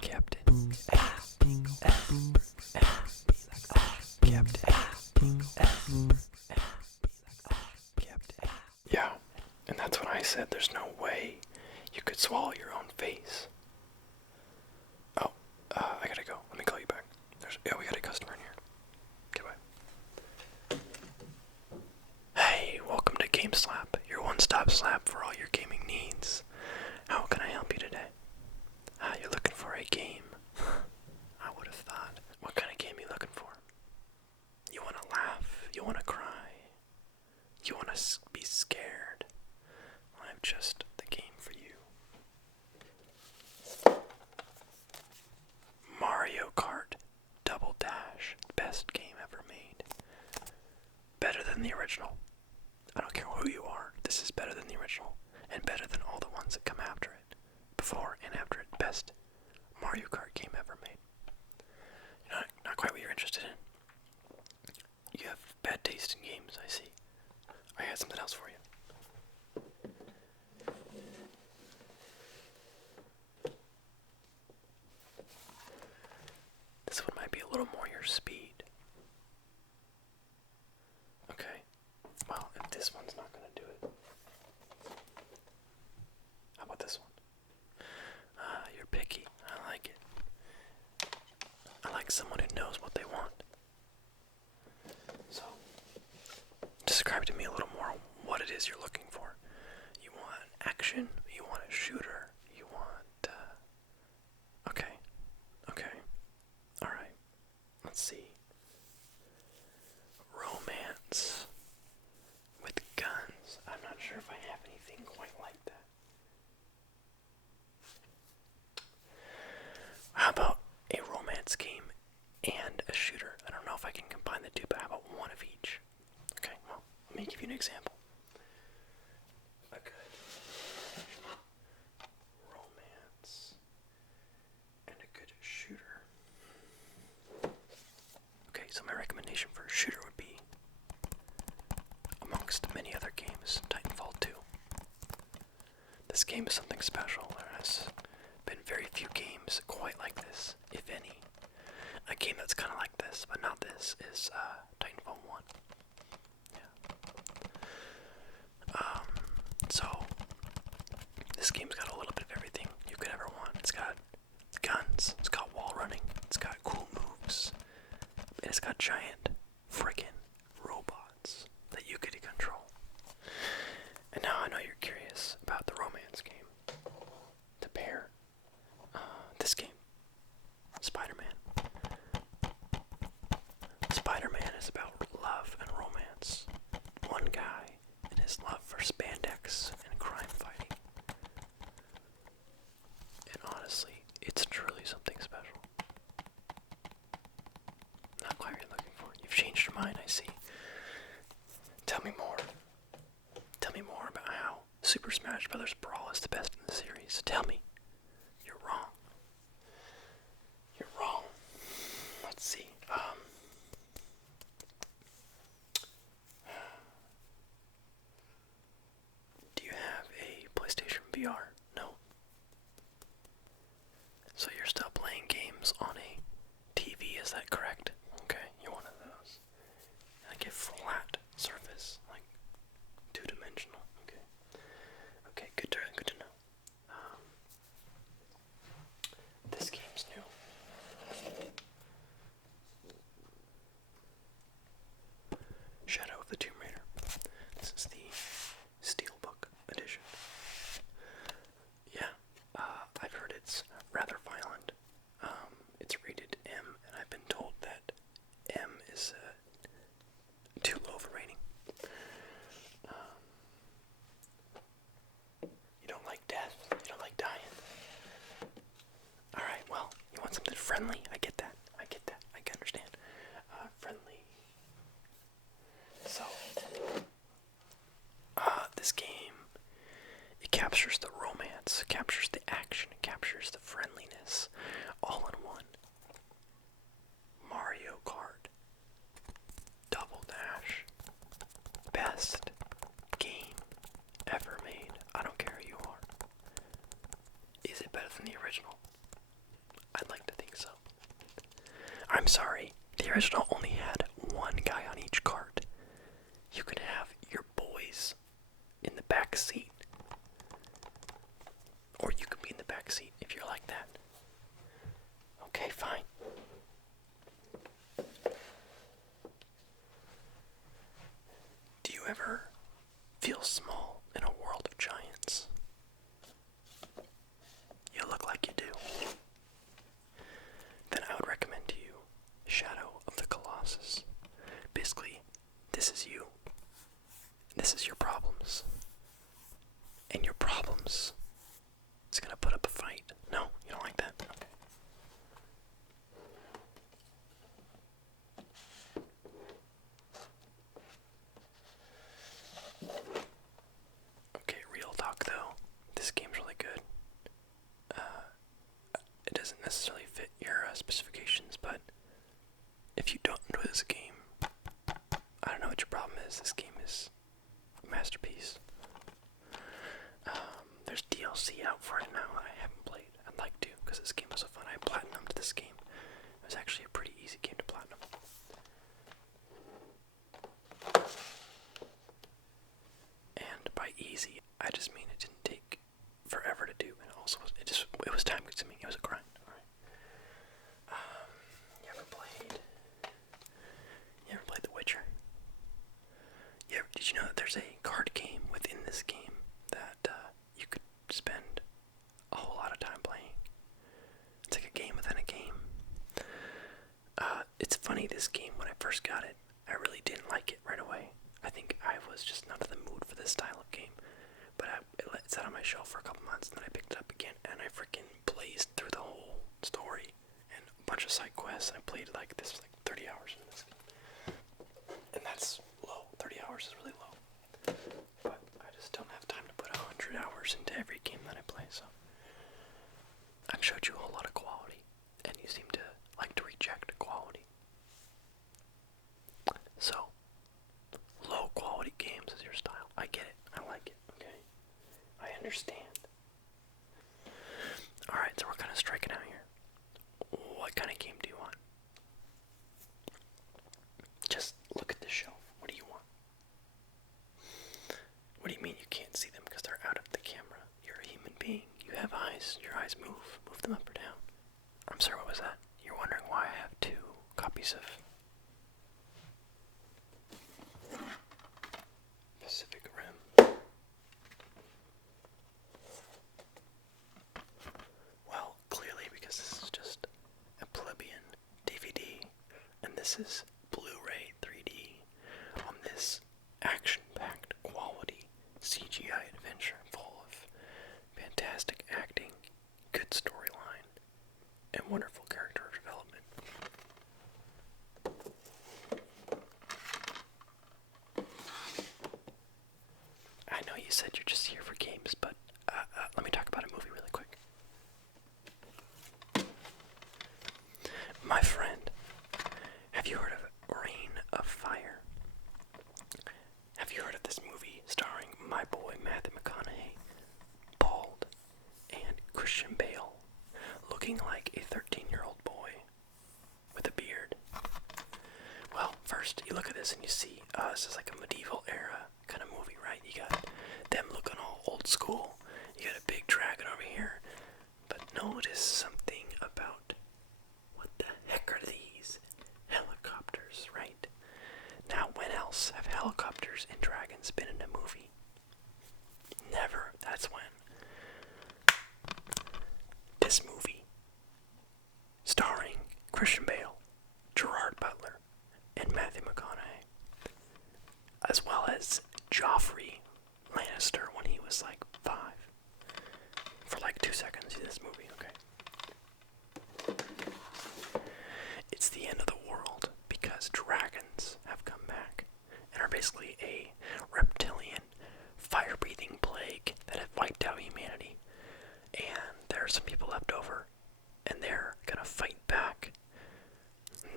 Captain. Yeah, and that's when I said there's no way you could swallow your own face. Oh, I gotta go. Let me call you back. We got a customer in here. Goodbye. Hey, welcome to GameSlap, your one-stop slap for all your gaming needs. How can I help you today? You're looking for a game. I would have thought. What kind of game are you looking for? You want to laugh? You want to cry? You want to be scared? Well, I'm just the game for you. Mario Kart Double Dash, best game ever made. Better than the original. I don't care who you are, this is better than the original, and better than all the ones that come after it. Before and after it, best Mario Kart game ever made. Not quite what you're interested in. You have bad taste in games, I see. I had something else for you. This one might be a little more your speed. Okay. Well, if this one's not gonna do it, how about this one? You're picky. I like it. I like someone who knows what they want. So, describe to me a little more what it is you're looking for. You want action? You want a shooter? You want, Okay. Alright. Let's see. Romance. With guns. I'm not sure if I have anything quite like that. How about a romance game and a shooter? I don't know if I can combine the two, but how about one of each? Okay, well, let me give you an example. A good romance and a good shooter. Okay, so my recommendation for a shooter would be, amongst many other games, Titanfall 2. This game is something special. There has been very few games quite like this, if any. A game that's kind of like this, but not this, is Titanfall 1. Yeah. So, this game's got a little bit of everything you could ever want. It's got guns, it's got wall running, it's got cool moves, and it's got giant friggin' robots that you get to control. And now I know you're curious about the romance game. To pair this game, Spider-Man. Spider-Man is about love and romance. One guy and his love for spandex and crime fighting. And honestly, it's truly something special. Not quite what you're looking for. You've changed your mind, I see. Tell me more. Tell me more about how Super Smash Bros. Brawl is the best in the series. Tell me. You're wrong. You're wrong. Let's see. Do you have a PlayStation VR? No. So you're still playing games on a TV, is that correct? Okay, you're one of those. Like a flat surface, like two-dimensional. Okay. Okay, good to know. This game's new. Shadow of the Tomb Raider. This is the Steelbook edition. Yeah, I've heard it's rather violent. It's rated M, and I've been told that M is too low of a rating. You don't like death. You don't like dying. Alright, well, you want something friendly? I get that. I can understand. Friendly. So, this game, it captures the romance, captures the action, captures the friendliness, all in one. Mario Kart Double Dash. Best game ever made. I don't care who you are. original only had one guy on each cart. You could have your boys in the back seat. Or you could be in the back seat if you're like that. Okay, fine. Do you ever feel small in a world of giants? You look like you do. Then I would recommend to you Shadow of the Colossus. Basically, this is you. This is your problems. And your problems is gonna put up a fight. No, you don't like that? Okay. Okay, real talk though. This game's really good. It doesn't necessarily fit your specifications, but if you don't enjoy this game, I don't know what your problem is. This game is a masterpiece. There's DLC out for it now that I haven't played. I'd like to, because this game was so fun. I platinumed this game. It was actually a pretty easy game to platinum. And by easy, I just mean it didn't take forever to do, and also it was time consuming. It was a grind. All right. You ever played The Witcher? Did you know that there's a card game within this game that you could spend a whole lot of time playing? It's like a game within a game. It's funny, this game, when I first got it, I really didn't like it right away. I think I was just not in the mood for this style of game. But it sat on my shelf for a couple months, and then I picked it up again, and I freaking blazed through the whole story and a bunch of side quests. I played like 30 hours in this game. And that's low. 30 hours is really low. But I just don't have time to put 100 hours into every game that I play, so I've showed you a whole lot of quality, and you seem to like to reject quality. So, low quality games is your style. I get it. I like it, okay? I understand. Alright, so we're kind of striking out here. What kind of game do you want? Just look at the shelf. What do you want? What do you mean you can't see them because they're out of the camera? You're a human being. You have eyes. Your eyes move. Move them up or down. I'm sorry, what was that? You're wondering why I have 2 copies of Pacific Rim. Well, clearly because this is just a plebeian DVD, and this is Blu-ray 3D on this action-packed quality CGI adventure full of fantastic acting, good storyline, and wonderful character development. I know you said you're just here for games, but let me talk about a movie really quick. My friend, have you heard of Reign of Fire? Have you heard of this movie starring my boy Matthew McConaughey, bald, and Christian Bale, looking like a 13-year-old boy with a beard? Well, first you look at this and you see, this is like a medieval era kind of movie, right? You got them looking all old school. You got a big dragon over here. But notice something about, what the heck are these? Helicopters, right? Now, when else have helicopters and dragons been in a movie? Never. That's when. This movie, starring Christian Bale, Gerard Butler, and Matthew McConaughey, as well as Joffrey Lannister when he was like 5. For like 2 seconds in this movie, okay? It's the end of the world because dragons have come back and are basically a reptilian, fire-breathing plague that have wiped out humanity. And there are some people left over, and they're gonna fight back.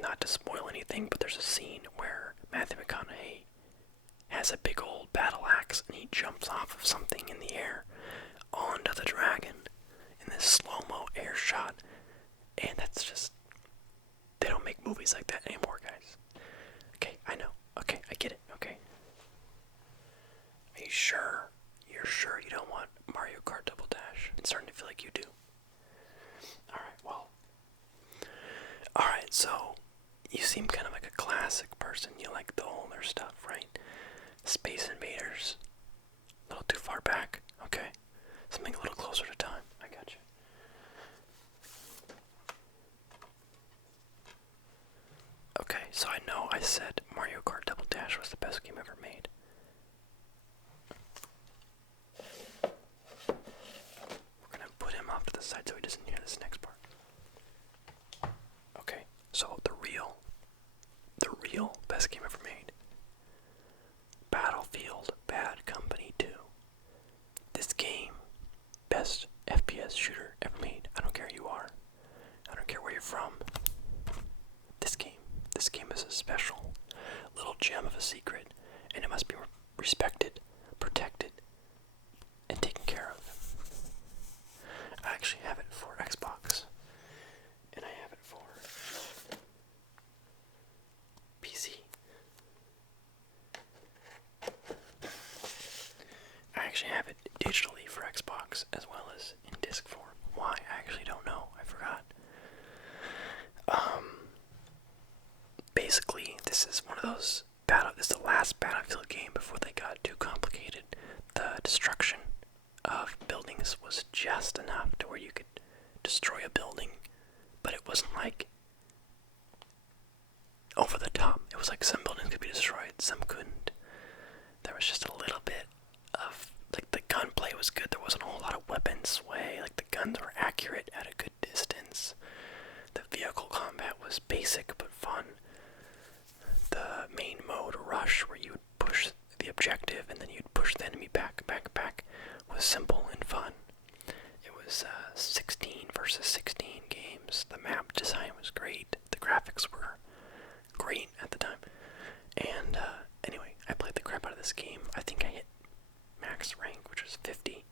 Not to spoil anything, but there's a scene where Matthew McConaughey has a big old battle axe and he jumps off of something in the air onto the dragon in this slow-mo air shot. And that's just, they don't make movies like that anymore, guys. Dash. It's starting to feel like you do. Alright, so you seem kind of like a classic person. You like the older stuff, right? Space Invaders. A little too far back. Okay. Something a little closer to time. I got you. Okay, so I know I said Mario Kart Double Dash was the best game ever made. We're gonna put him off to the side so he doesn't hear this next part. Okay, so the real best game ever made. Battlefield Bad Company 2. This game, best FPS shooter ever made. I don't care who you are. I don't care where you're from. This game is a special little gem of a secret, and it must be respected, protected, and taken care of. I actually have it for Xbox, and I have it for PC. I actually have it digitally for Xbox as well as in disc form. Why? I actually don't know. I forgot. Basically, this is one of those this is the last Battlefield game before they got too complicated. The destruction of buildings was just enough to where you could destroy a building, but it wasn't like over the top. It was like some buildings could be destroyed, some couldn't. There was just a little bit of, like, the gunplay was good. There wasn't a whole lot of weapon sway. Like, the guns were accurate at a good distance. The vehicle combat was basic but fun. The main mode, Rush, where you would push the objective and then you'd push the enemy back, was simple and fun. It was 16 versus 16 games. The map design was great. The graphics were great at the time. And anyway, I played the crap out of this game. I think I hit max rank, which was 50.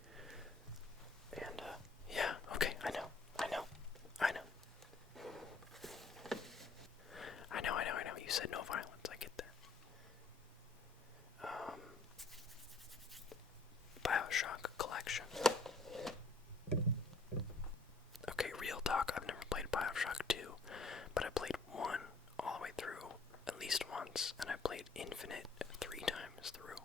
And yeah, okay, I know. You said no violence. I get that. Bioshock Collection. Okay, real talk. I've never played Bioshock 2, but I played 1 all the way through at least once, and I played Infinite 3 times through.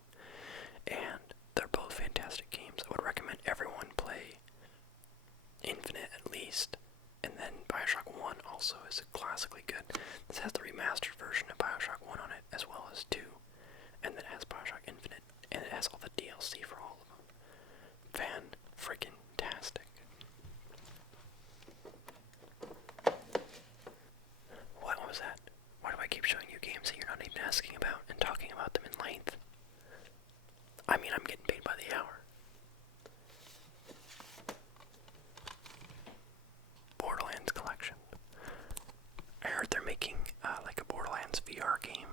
And they're both fantastic games. I would recommend everyone play Infinite at least. And then Bioshock 1 also is classically good. This has the remastered version of Bioshock 1 on it, as well as 2. And then it has Bioshock Infinite, and it has all the DLC for all of them. Fan-friggin-tastic. What was that? Why do I keep showing you games that you're not even asking about and talking about them in length? I mean, I'm getting paid by the hour. Borderlands Collection. I heard they're making like a Borderlands VR game.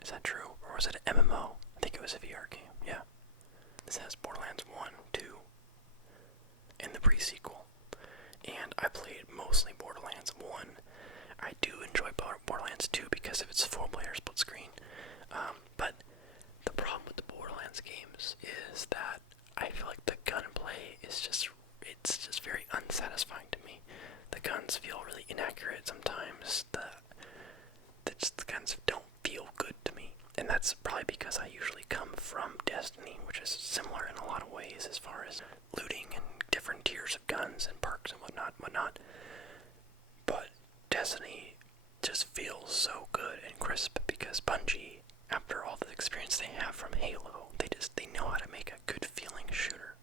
Is that true? Or was it an MMO? I think it was a VR game, yeah. This has Borderlands 1, 2, and the pre-sequel. And I played mostly Borderlands 1. I do enjoy Borderlands 2 because of its 4-player split screen. But the problem with the Borderlands games is that I feel like the gunplay is just very unsatisfying to me. The guns feel really inaccurate sometimes. The guns don't feel good to me. And that's probably because I usually come from Destiny, which is similar in a lot of ways as far as looting and different tiers of guns and perks and whatnot. But Destiny just feels so good and crisp because Bungie, after all the experience they have from Halo, they know how to make a good feeling shooter.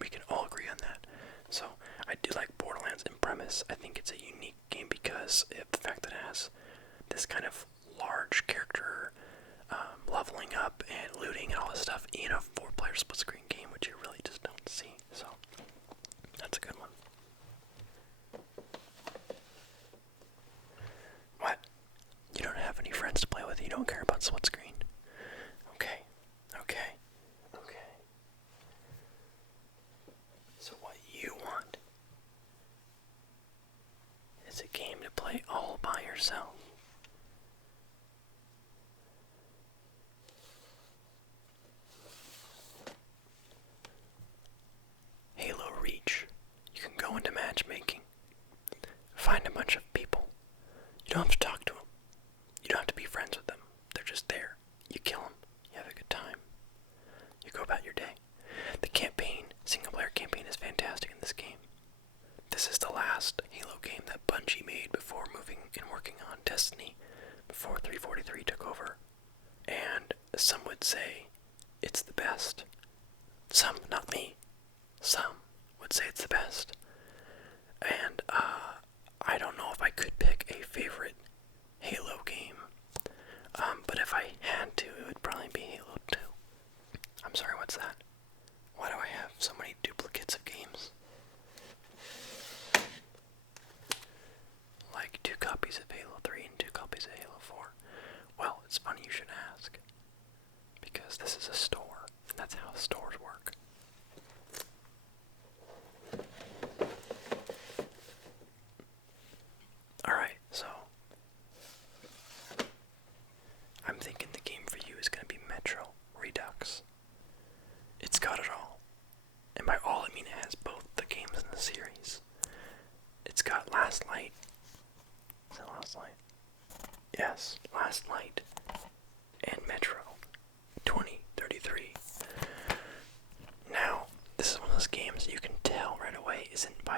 We can all agree on that. So I do like Borderlands in premise. I think it's a unique game because of the fact that it has this kind of large character leveling up and looting and all this stuff in a 4-player split screen game, which you really just don't see. So that's a good one. What? You don't have any friends to play with? You don't care about split screen? Okay. So what you want is a game to play all by yourself.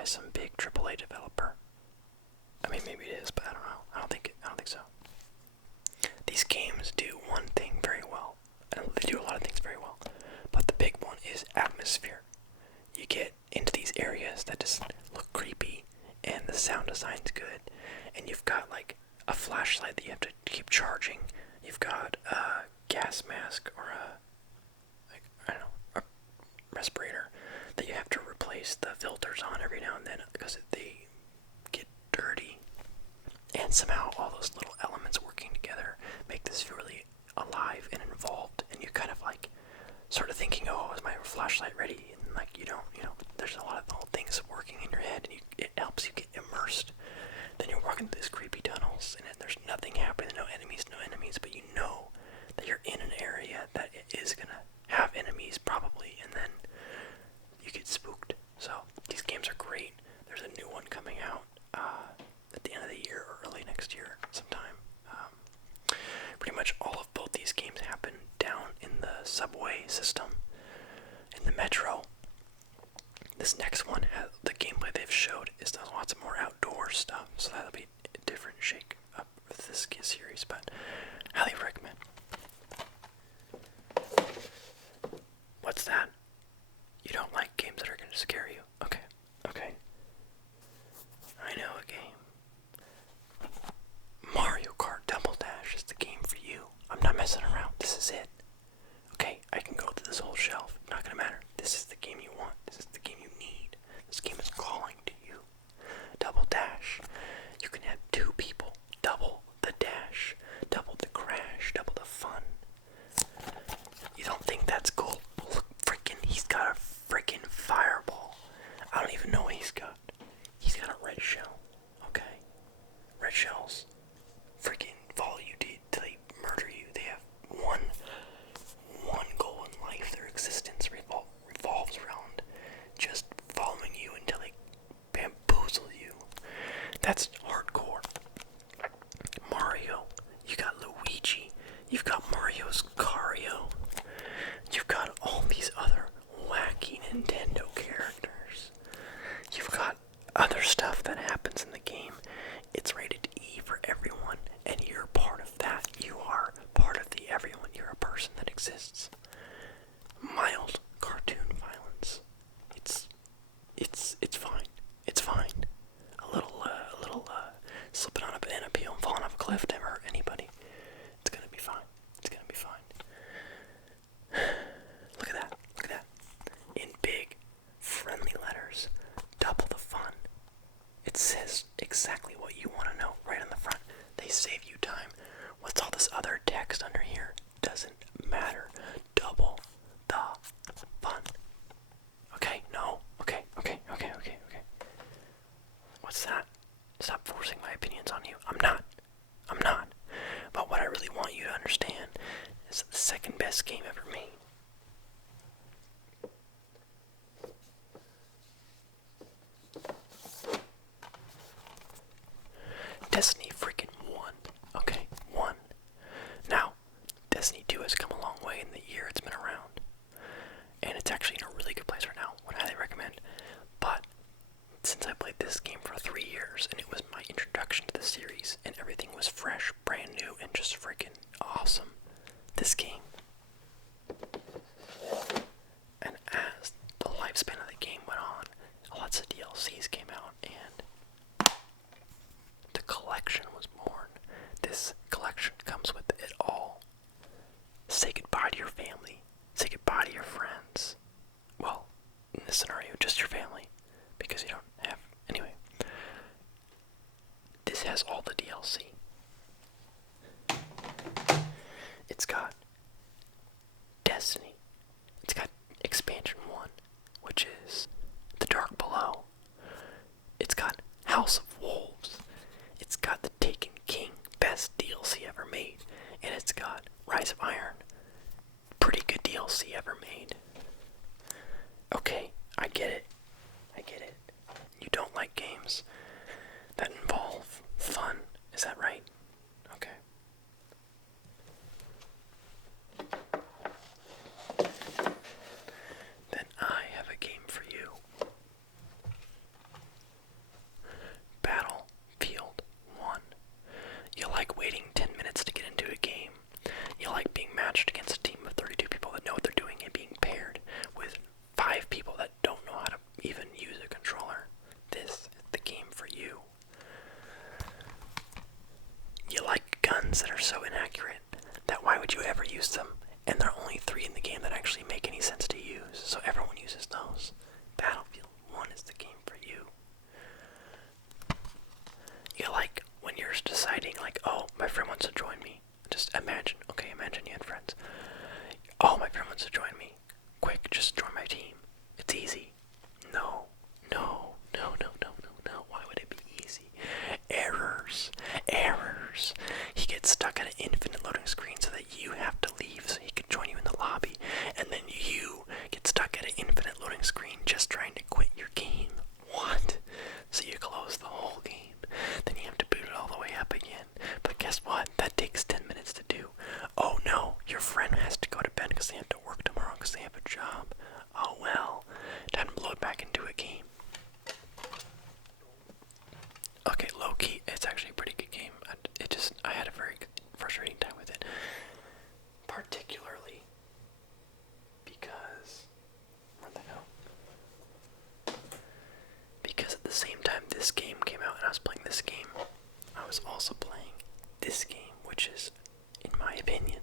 some big AAA developer. I mean, maybe it is, but I don't know. I don't think so. These games do one thing very well. And they do a lot of things very well. But the big one is atmosphere. You get into these areas that just look creepy, and the sound design's good, and you've got like a flashlight that you have to keep charging. You've got a gas mask or a respirator that you have to replace the filters on every now and then because they get dirty. And somehow all those little elements working together make this feel really alive and involved, and you kind of like sort of thinking, oh, is my flashlight ready? And like you don't, there's a lot of little things working in your head, and it helps you get immersed. Then you're walking through these creepy tunnels, and there's nothing happening, no enemies, but you know that you're in an area that is gonna have enemies probably, and then you get spooked. So these games are great. There's a new one coming out at the end of the year or early next year sometime. Pretty much all of both these games happen down in the subway system, in the metro. This next one, the gameplay they've showed is lots of more outdoor stuff, so that'll be a different shake up with this series, but highly recommend. What's that? You don't like games that are going to scare you? Okay. I know a game. Mario Kart Double Dash is the game for you. I'm not messing around. This is it. Okay, I can go through this whole shelf. Not gonna matter. This is the game you want. This is the game you need. This game is calling to you. Double Dash. You can have 2 people. Double the dash. Double the crash. Double the fun. You don't think that's cool? Look, he's got a freaking fireball. I don't even know what he's got. He's got a red shell. Okay? Red shells freaking follow you till they murder you. They have one goal in life. Their existence revolves around just following you until they bamboozle you. That's hardcore. Mario, you got Luigi, you've got Mario's Cario, you've got all these other wacky Nintendo characters. You've got other stuff that happens in the game. It's rated E for everyone, and you're part of that. You are part of the everyone. You're a person that exists. Mild cartoon violence. It's fine. It's fine. A little slipping on a banana peel and falling off a cliff never hurt anybody. It's gonna be fine. It's gonna be fine. Look at that. In big, friendly letters. Double the fun. It says exactly what you want to know right on the front. They save you time. What's all this other text under here? Doesn't matter. Double the fun. Okay, no. Okay. What's that? Stop forcing my opinions on you. I'm not. But what I really want you to understand is the second best game ever made. Destiny freaking won. Okay, won. Now, Destiny 2 has come a long way in the year it's been around. And it's actually in a really good place right now. Would highly recommend. But since I played this game for 3 years, and it was my introduction to the series, and everything was fresh, brand new, and just freaking awesome, this game. And as the lifespan of the game went on, lots of DLCs came out, and the collection was born. This collection comes with it all. Say goodbye to your family. Say goodbye to your friends. Well, in this scenario, just your family, because you don't have... Anyway. This has all the DLC. It's got Destiny. It's got Expansion 1, which is The Dark Below. It's got House of Wolves. It's got The Taken King, best DLC ever made. And it's got Rise of Iron. Pretty good DLC ever made. Okay, I get it. You don't like games that involve fun, is that right? Okay. Then I have a game for you. Okay, low key, it's actually a pretty good game. I had a very frustrating time with it, particularly because what the hell? Because at the same time this game came out and I was playing this game, I was also playing this game, which is, in my opinion,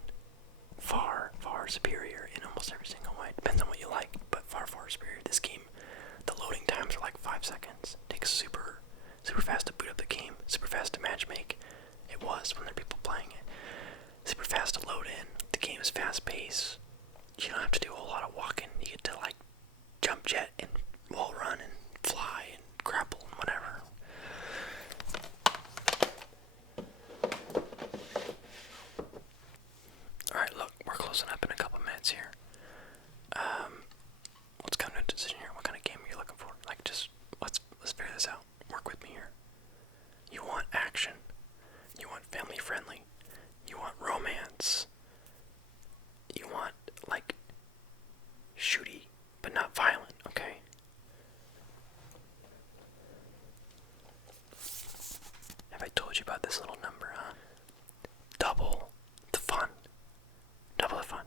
far, far superior in almost every single way. Depends on what you like, but far, far superior. This game, the loading times are like 5 seconds. It takes super fast to boot up the game, super fast to matchmake. It was when there are people playing it. Super fast to load in. The game is fast paced. You don't have to do a whole lot of walking. You get to like jump jet and wall run and fly and grapple and whatever. Alright, look, we're closing up in a couple minutes here. Let's come to a decision here. What kind of game are you looking for? Like, just, let's figure this out. Work with me here. You want action. You want family friendly. You want romance. You want, like, shooty, but not violent, okay? Have I told you about this little number, huh? Double the fun. Double the fun.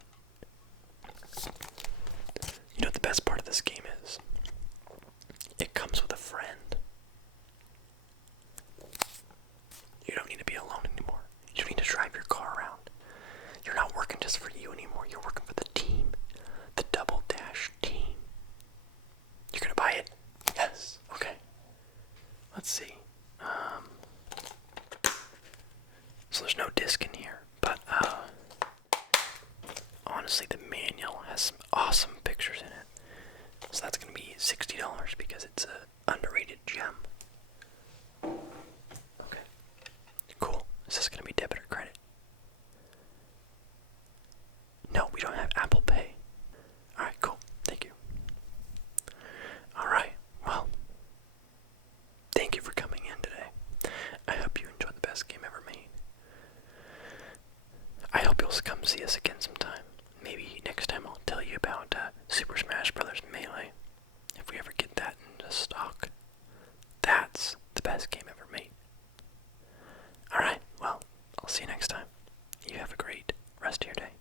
You know what the best part of this game is? It comes with a friend. You don't need to be alone anymore. You don't need to drive your car around. You're not working just for you anymore. You're working for the team. The Double Dash team. You're gonna buy it? Yes. Okay. Let's see. So there's no disc in here, but honestly, the manual has some awesome pictures in it. So that's gonna be $60 because it's an underrated gem. Okay. Cool. Is this gonna be debit or credit? No, we don't have Apple Pay. Alright, cool. Thank you. Alright, well, thank you for coming in today. I hope you enjoyed the best game ever made. I hope you'll come see us again sometime. Maybe next time I'll tell you about Super Smash Bros. Melee. If we ever get that into stock. That's the best game ever made. Alright, well, I'll see you next time. You have a great rest of your day.